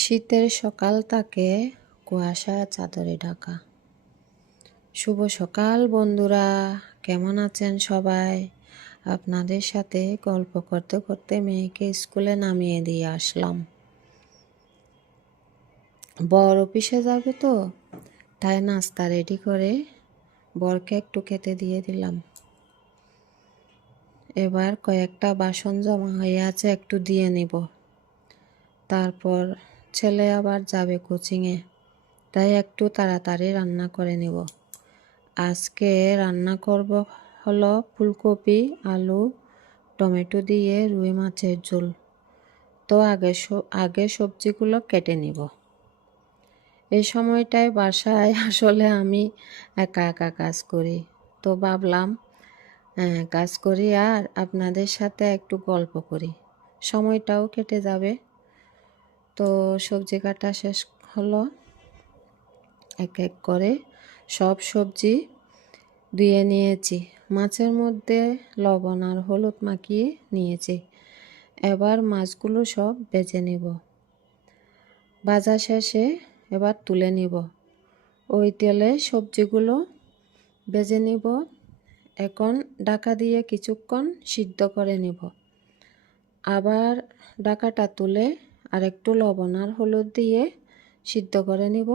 শীতের সকাল তাকে কুয়াশা চাদরে ঢাকা। শুভ সকাল বন্ধুরা, কেমন আছেন সবাই? আপনাদের সাথে গল্প করতে করতে মেয়েকে স্কুলে নামিয়ে দিয়ে আসলাম। বর অফিসে যাবে তো, তাই নাস্তা রেডি করে বরকে একটু খেতে দিয়ে দিলাম। এবার কয়েকটা বাসন জমা হয়ে আছে, একটু দিয়ে নিব। তারপর ছেলে আবার যাবে কোচিংয়ে, তাই একটু তাড়াতাড়ি রান্না করে নিব। আজকে রান্না করব হলো ফুলকপি, আলু, টমেটো দিয়ে রুই মাছের ঝোল। তো আগে সবজিগুলো কেটে নিব। এই সময়টায় বাসায় আসলে আমি একা একা কাজ করি, তো ভাবলাম কাজ করি আর আপনাদের সাথে একটু গল্প করি, সময়টাও কেটে যাবে। তো সবজি কাটা শেষ হলো, এক এক করে সব সবজি ধুয়ে নিয়েছি। মাছের মধ্যে লবণ আর হলুদ মাখিয়ে নিয়েছি। এবার মাছগুলো সব ভেজে নিব। ভাজা শেষে এবার তুলে নিব। ওই তেলে সবজিগুলো ভেজে নিব। এখন ঢাকা দিয়ে কিছুক্ষণ সিদ্ধ করে নিব। আবার ঢাকাটা তুলে আর একটু লবণ আর হলুদ দিয়ে সিদ্ধ করে নিব।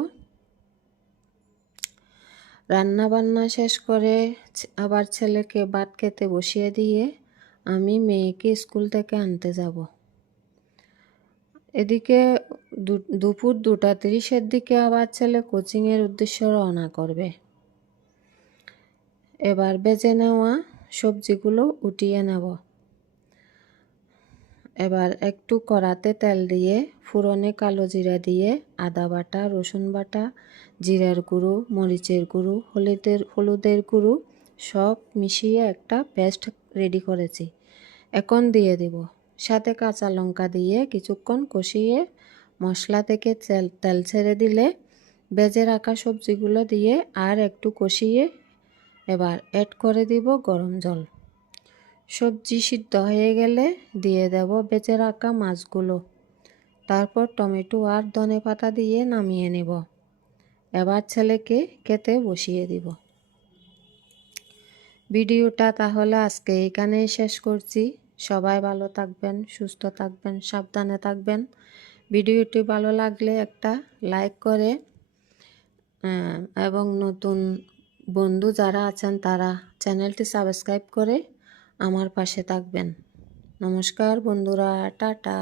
রান্না বান্না শেষ করে আবার ছেলেকে ভাত খেতে বসিয়ে দিয়ে আমি মেয়েকে স্কুল থেকে আনতে যাব। এদিকে দুপুর 2:30 দিকে আবার ছেলে কোচিংয়ের উদ্দেশ্যে রওনা করবে। এবার ভেজে নেওয়া সবজিগুলো উঠিয়ে নেব। এবার একটু কড়াতে তেল দিয়ে ফোড়নে কালো জিরা দিয়ে আদা বাটা, রসুন বাটা, জিরার গুঁড়ো, মরিচের গুঁড়ো, হলুদের গুঁড়ো সব মিশিয়ে একটা পেস্ট রেডি করেছি। এখন দিয়ে দেব। সাথে কাঁচা লঙ্কা দিয়ে কিছুক্ষণ কষিয়ে মশলা থেকে তেল ছেড়ে দিলে ভেজে রাখা সবজিগুলো দিয়ে আর একটু কষিয়ে এবার অ্যাড করে দিব গরম জল। সবজি সিদ্ধ হয়ে গেলে দিয়ে দেব ভেজে রাখা মাছগুলো। তারপর টমেটো আর ধনেপাতা দিয়ে নামিয়ে নেব। এবার ছেলেকে খেতে বসিয়ে দিব। ভিডিওটা তাহলে আজকে এখানেই শেষ করছি। সবাই ভালো থাকবেন, সুস্থ থাকবেন, সাবধানে থাকবেন। ভিডিওটি ভালো লাগলে একটা লাইক করে এবং নতুন বন্ধু যারা আছেন তারা চ্যানেলটি সাবস্ক্রাইব করে আমার পাশে থাকবেন। নমস্কার বন্ধুরা, টাটা।